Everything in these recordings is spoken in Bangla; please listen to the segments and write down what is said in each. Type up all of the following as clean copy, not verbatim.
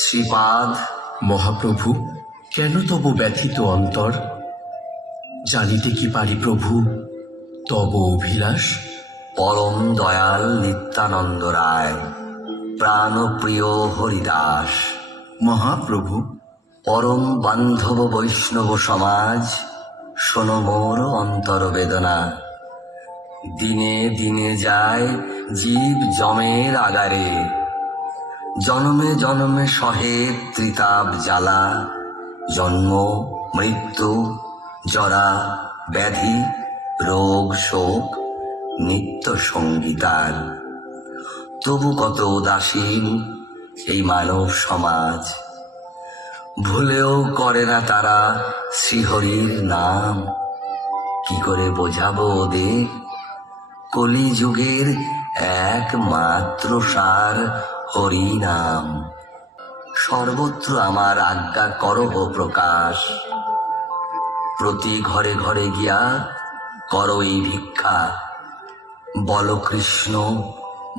শ্রীপাদ। মহাপ্রভু, কেন তব ব্যথিত অন্তর? জানিতে কি পারি প্রভু তব অভিলাষ? পরম দয়াল নিত্যানন্দ রায়, প্রাণপ্রিয় হরিদাস। মহাপ্রভু, পরম বান্ধব বৈষ্ণব সমাজ, শোনো মোর অন্তর বেদনা। দিনে দিনে যায় জীব জমের আগারে, জন্মে জন্মে সহে ত্রিতাপ জ্বালা। জন্ম, মৃত্যু, জরা, ব্যাধি, রোগ, শোক নিত্য সঙ্গীতার। তবু কত উদাসীন এই মানব সমাজ, ভুলেও করে না তারা শ্রীহরির নাম। কি করে বোঝাবো ওদের কলিযুগের একমাত্র সার হরি নাম। সর্বত্র আমার আজ্ঞা করহ প্রকাশ, প্রতি ঘরে ঘরে গিয়া করো এই ভিক্ষা। বল কৃষ্ণ,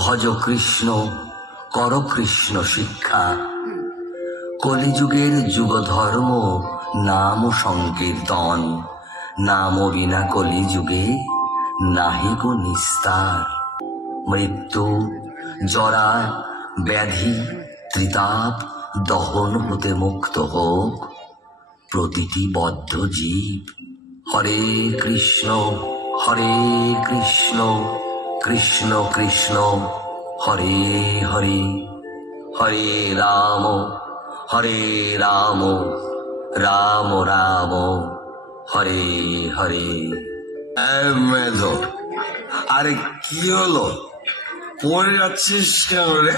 ভজ কৃষ্ণ, কর কৃষ্ণ শিক্ষা। কলিযুগের যুগ ধর্ম নাম সংকীর্তন, নাম বিনা কলিযুগে নাহি গো নিস্তার। মৃত্যু, জরা, ব্যাধি, ত্রিতাপ দহন হতে মুক্ত হোক প্রতিটি বদ্ধ জীব। হরে কৃষ্ণ, হরে কৃষ্ণ, কৃষ্ণ কৃষ্ণ হরে হরে, হরে রাম, হরে রাম, রাম রাম, হরে হরে। মেধো, আরে কি হলো? পড়ে যাচ্ছিস কেন রে?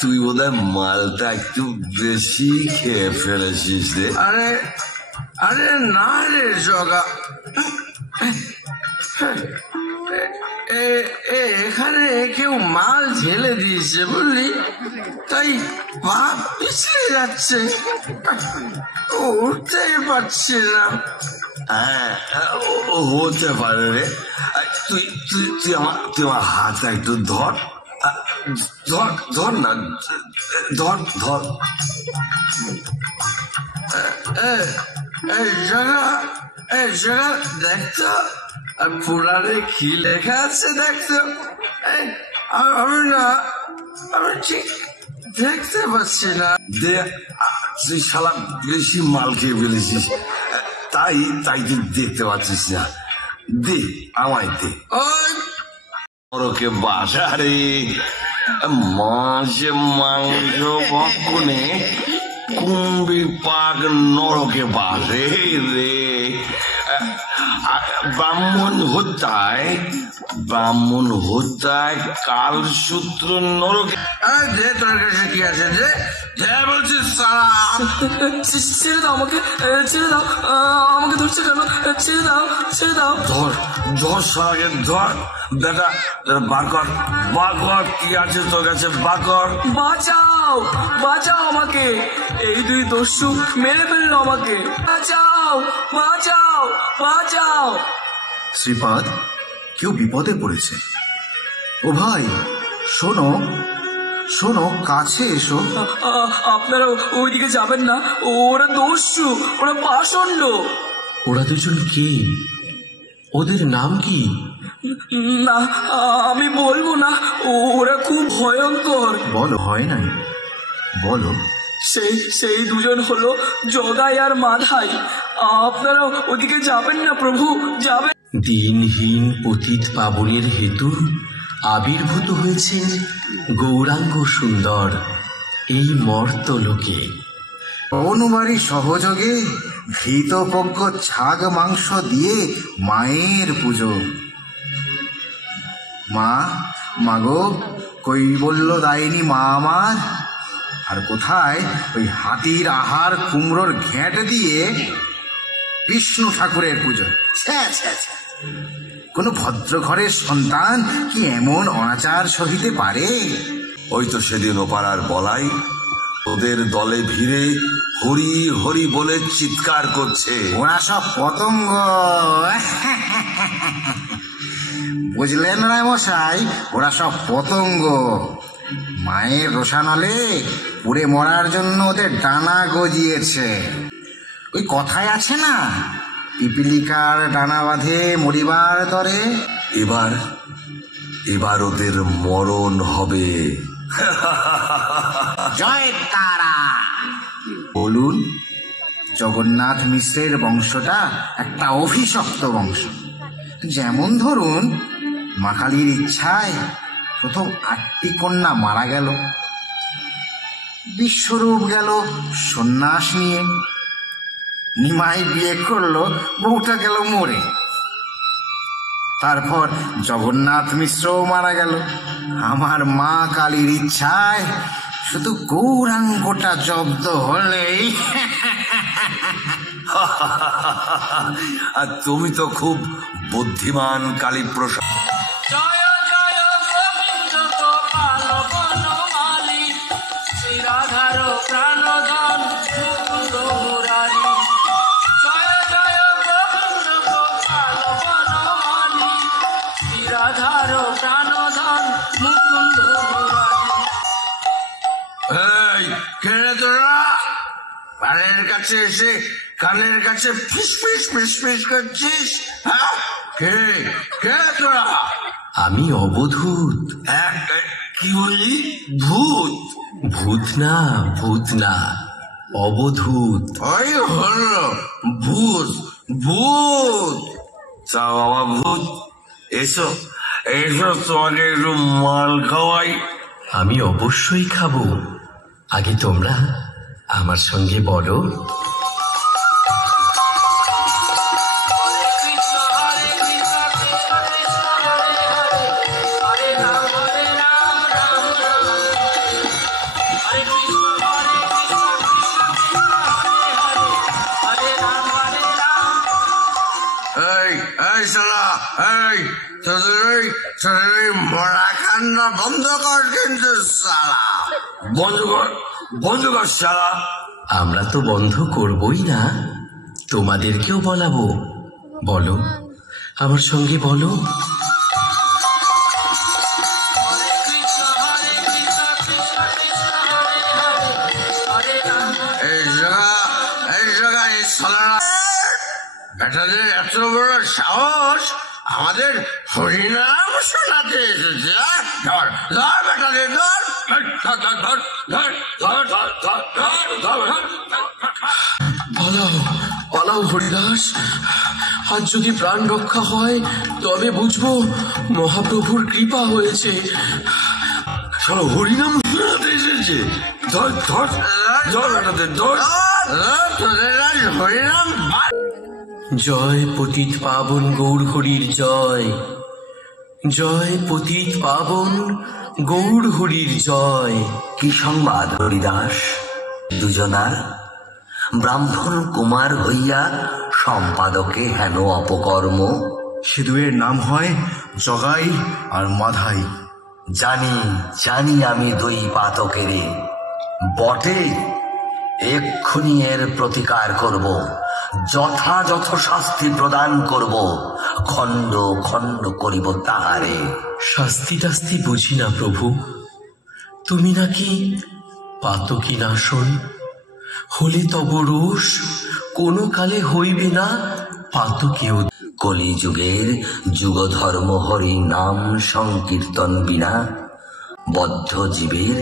তুই বোধহয় মালটা একটু বেশি খেয়ে ফেলেছিস রে। আরে আরে না রে জগা, এখানে কেউ মাল ঢেলে দিয়েছে বুঝলি, তাই পা পিছলে যাচ্ছে, উঠতেই পারছি না। হ্যাঁ, হতে পারে রে। তুই তুই তুই আমার হাতটা একটু ধর, ধর ধর না, ধর ধর। জগা, জগা দেখতো পুরানে কি লেখা আছে দেখতো। আমি ঠিক দেখতে পাচ্ছি না। দে, তুই শালা বেশি মাল খেয়ে ফেলেছিস, তাই তাই তুই দেখতে পাচ্ছিস না। দে, আমায় দে। নরকে বাসারে মাঝে মাংস ভক্ষণে কুম্ভী পাক নরকে বাসে রে। ব্রাহ্মণ হত্যায় কালসূত্র নরকে। তোর কাছে কি আছে যে বলছিস? ছেড়ে দাও আমাকে, ছেড়ে দাও, আমাকে ধরছে কেন? ছেড়ে দাও, ছেড়ে দাও। ধর ধর সারাকে ধর, বেটা বার কর, বার কর, কি আছে তোর কাছে বার কর। বাঁচাও, বাঁচাও আমাকে, এই দুই দস্যু মেরে ফেললো আমাকে। বাঁচাও, বাঁচাও, বাঁচাও। শ্রীপাদ, কেউ বিপদে পড়েছে। ও ভাই, শোনো শোনো, কাছে এসো। আপনারা ওইদিকে যাবেন না, ওরা দস্যু, ওরা পাষণ্ড। ওরা দুজন কে? ওদের নাম কি? না, আমি বলবো না, ওরা খুব ভয়ঙ্কর। বলো, হয় নাই, বলো। সেই দুজন হলো জগাই আর মাধাই। আপনারা ওদিকে যাবেন না প্রভু, যাবেন। দিনহীন পতিত পাবনের হেতু আবির্ভূত হয়েছেন গৌরাঙ্গ সুন্দর এই মর্তলোকে। অনুমারী সহযোগে ঘৃতপজ্ঞ ছাগ মাংস দিয়ে মায়ের পুজো। মাগো, কৈবল্য দায়িনী মা আমার। আর কোথায় ওই হাতির আহার কুমড়োর ঘেঁট দিয়ে বিষ্ণু ঠাকুরের পুজো। কোন ভদ্র ঘরের সন্তান কি এমন অনাচার সহিতে পারে? ওই তো সেদিন ওপাড়ার বলাই ওদের দলে ভিড়ে হরি হরি বলে চিৎকার করছে। ওরা সব পতঙ্গ। বুঝলেন রায় মশাই, ওরা সব পতঙ্গ। মায়ের রোষানলে পুড়ে মরার জন্য ওদের ডানা গজিয়েছে। ওই কথায় আছে না, পিপিলিকার ডানা বাঁধে মরিবার তরে। এবার এবার ওদের মরণ হবে। জয় তারা। বলুন, জগন্নাথ মিশ্রের বংশটা একটা অভিশপ্ত বংশ। যেমন ধরুন, মা কালীর ইচ্ছায় প্রথম 8টি কন্যা মারা গেল। বিশ্বরূপ গেল সন্ন্যাস নিয়ে। নিমাই বিয়ে করলো, বউটা গেল মরে। তারপর জগন্নাথ মিশ্রও মারা গেল। আমার মা কালীর ইচ্ছায় শুধু গৌরাঙ্গটা জব্দ হলেই। আর তুমি তো খুব বুদ্ধিমান কালীপ্রসাদ। জয় জয় গোবিন্দ গোপাল বনমালী, শ্রীরাধার প্রাণধন মুকুন্দ মুরারি। জয় জয় গোবিন্দ গোপাল বনমালী, শ্রীরাধার প্রাণধন মুকুন্দ মুরারি। এই কেড়ে তোরা কানের কাছে এসে কানের কাছে ফিস ফিস ফিস ফিস করছিস? হ্যাঁ, কে কে তোরা? আমি অবধূত। কি বলি? ভূত? ভূত না, ভূত না, অবধূত। ওই হলো ভূত, ভূত। চা বাবা ভূত, এসো এসো, তোমাকে একটু মাল খাওয়াই। আমি অবশ্যই খাবো। আগে তোমরা আমার সঙ্গে বলো। কৃষ্ণ হরে কৃষ্ণ কৃষ্ণ কৃষ্ণ হরে হরে, হরে রাম রাম রাম। হরে কৃষ্ণ হরে কৃষ্ণ কৃষ্ণ কৃষ্ণ হরে হরে, হরে রাম রাম। এই এই শালা, এই তোদের মরা কান্না বন্ধ কর কিন্তু শালা। বন্ধ কর, বন্ধ কর শালা। আমরা তো বন্ধ করবই না, তোমাদেরকেও বলাবো। বলো, আমার সঙ্গে বলো। হরে কৃষ্ণ হরে কৃষ্ণ কৃষ্ণ কৃষ্ণ হরে হরে, হরে রাম। এই জায়গা এই শালারা বেটাদের এত বড় সাহস আমাদের হরিনাম শোনাতে এসেছে। ধর ধর বেটাদের ধর ধর ধর ধর ধর ধর ধর ধর ধর। পালাও পালাও হরিদাস, আজ যদি প্রাণ রক্ষা হয় তবে বুঝবো মহাপ্রভুর কৃপা হয়েছে। শালা হরিনাম শোনাতে এসেছে। ধর ধর ধর বেটাদের ধর। তোদের আজ হরিনাম। জয় পতিত পাবন গৌর হরির জয়, জয় পতিত পাবন গৌর হরির জয়। কি সংবাদ হরিদাস? দুজনার ব্রাহ্মণ কুমার হইয়া সম্পাদকে হেন অপকর্ম। সে দুয়ের নাম হয় জগাই আর মাধাই। জানি জানি আমি দুই পাতকেরে বটে। এক্ষুনি এর প্রতিকার করব, যথাযথ শাস্তি প্রদান করব, খণ্ড খণ্ড করিব তাহারে। শাস্তি টাস্তি বুঝি না প্রভু, তুমি নাকি পাতকি নাশন। হলে তব রোষ কোনো কালে হইবে না পাতকেও। কলিযুগের যুগধর্ম হরি নাম সংকীর্তন বিনা বদ্ধ জীবের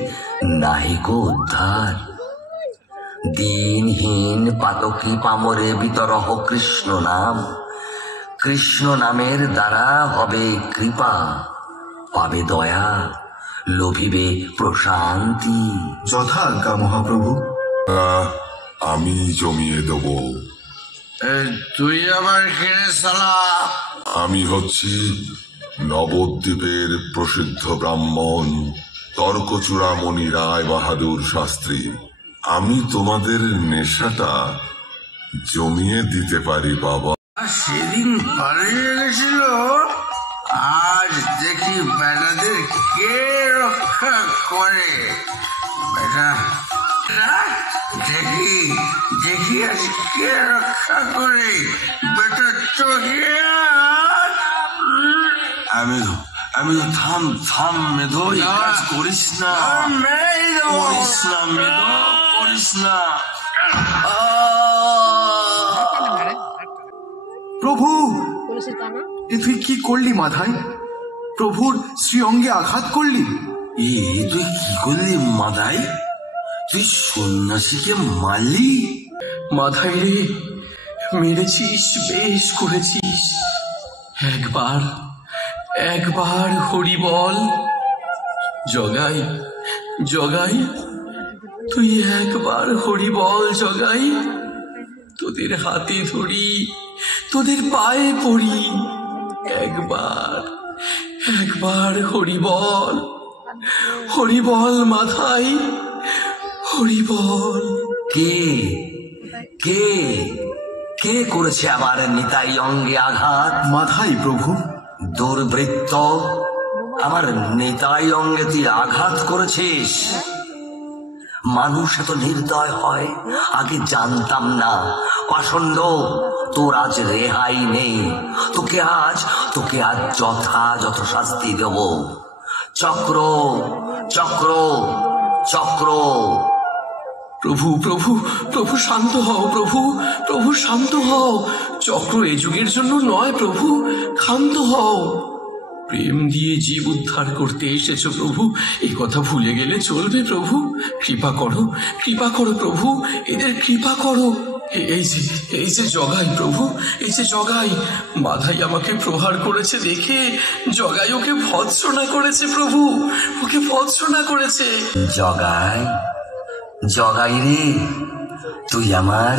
নাহিক উদ্ধার। দিনহীন পাতকী পামরে বিতরহ কৃষ্ণ নাম। কৃষ্ণ নামের দ্বারা হবে কৃপা, পাবে দয়া, লোভিবে প্রশান্তি। যথাজ্ঞা মহাপ্রভু। আমি জমিয়ে দেব। তুই আবার কিনে শালা? আমি হচ্ছি নবদ্বীপের প্রসিদ্ধ ব্রাহ্মণ তর্কচূড়ামণি রায় বাহাদুর শাস্ত্রী। আমি তোমাদের নেশাটা জমিয়ে দিতে পারি বাবা। সেদিন পালিয়ে গেছিল, আজ দেখি বেটাদের কে রক্ষা করে। বেটা দেখি দেখি আজ কে রক্ষা করে। বেটা চোখে আমি থাম থাম মেধো, এই কাজ করিস না, করিস না মেধো, করিস না। প্রভু, এ তুই কি করলি মাথায়? প্রভুর শ্রী অঙ্গে আঘাত করলি? তুই কি করলি মাথায়? তুই সন্ন্যাসীকে মারলি? মাথায় রে, মেরেছিস, বেশ করেছিস। একবার একবার হরি বল। জগাই জগাই, তুই একবার হরি বল জগাই। তোদের হাতে ধরি, তোদের পায়ে পড়ি, একবার একবার হরি বল, হরি বল মাথায়, হরি বল। কে কে কে করেছে আবার নিতাই অঙ্গে আঘাত? মাথায় প্রভু। দুর্বৃত্ত, আমার নিতাই অঙ্গে তুই আঘাত করেছিস? মানুষ এত নির্দয় হয় আগে জানতাম না। পাষণ্ড, তোর আজ রেহাই নেই। তোকে আজ যথাযথ শাস্তি দেব। চক্র চক্র চক্র। প্রভু প্রভু প্রভু শান্ত হও, প্রভু প্রভু শান্ত হও। চক্র এ যুগের জন্য নয় প্রভু, ক্ষান্ত হও। প্রেম দিয়ে জীব উদ্ধার করতে এসেছো প্রভু, এই কথা ভুলে গেলে চলবে প্রভু? কৃপা করো, কৃপা করো প্রভু, এদের কৃপা করো। এই যে জগাই প্রভু, এই যে জগাই। মাধাই আমাকে প্রহার করেছে দেখে জগাই ওকে ভৎসনা করেছে প্রভু, ওকে ভৎসনা করেছে। জগাই জগাই রে, তুই আমার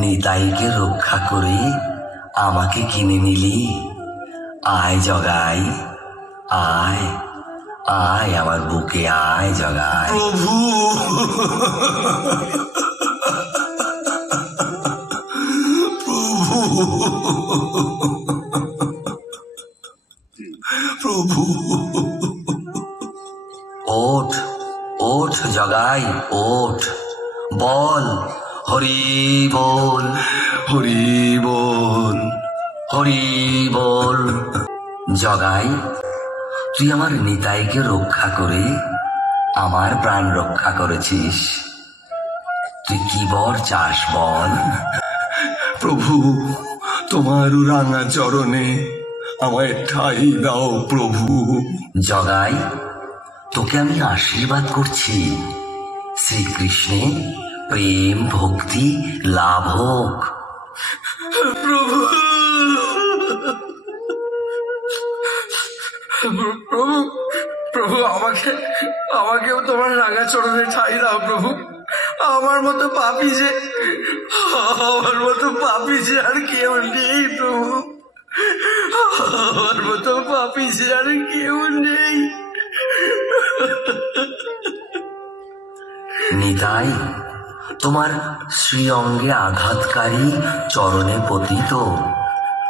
নিতাইকে রক্ষা করে আমাকে কিনে নিলি। আয় জগাই, আয় আয় আমার বুকে আয় জগাই। প্রভু প্রভু ওঠ ওঠ জগাই, ওঠ, বল হরি বল, হরি বল, হরি বল। জগাই, তুই আমার নিতাইকে রক্ষা করে আমার প্রাণ রক্ষা করেছিস। তুই কি বর চাস বল? প্রভু তোমার রাঙা চরণে আমায় ঠাই দাও প্রভু। জগাই, তোকে আমি আশীর্বাদ করছি, শ্রীকৃষ্ণে প্রেম ভক্তি লাভ হোক। প্রভু প্রভু প্রভু, আমাকেও তোমার রাঙা চরণে ঠাই দাও প্রভু। আমার মতো পাপী যে আর কেউ নেই প্রভু, আমার মতো পাপী যে আর কেউ নেই। নিতাই, তোমার শ্রী অঙ্গে আঘাতকারী চরণে পতিত,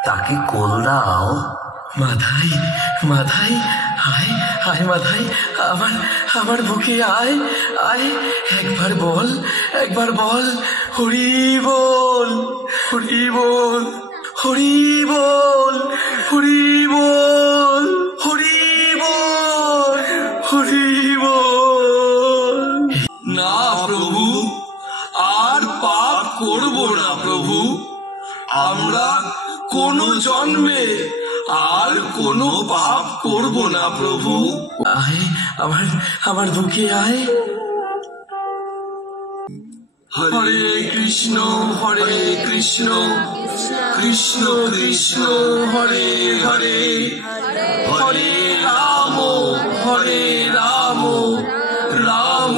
তাকে কোল দাও। মাধাই মাধাই, আয় আয় মাধাই, আমার বুকে আয় আয়। একবার বল, একবার বল, হরি বল, হরি বল, হরি বল, হরি বল, হরি বল, হরি বল। না প্রভু, আর পাপ করব না প্রভু। আমরা কোনো জন্মে আর কোনো পাপ করব না প্রভু। আয় আমার বুকে আয়। হরে কৃষ্ণ হরে কৃষ্ণ, কৃষ্ণ কৃষ্ণ হরে হরে, হরে রাম রাম রাম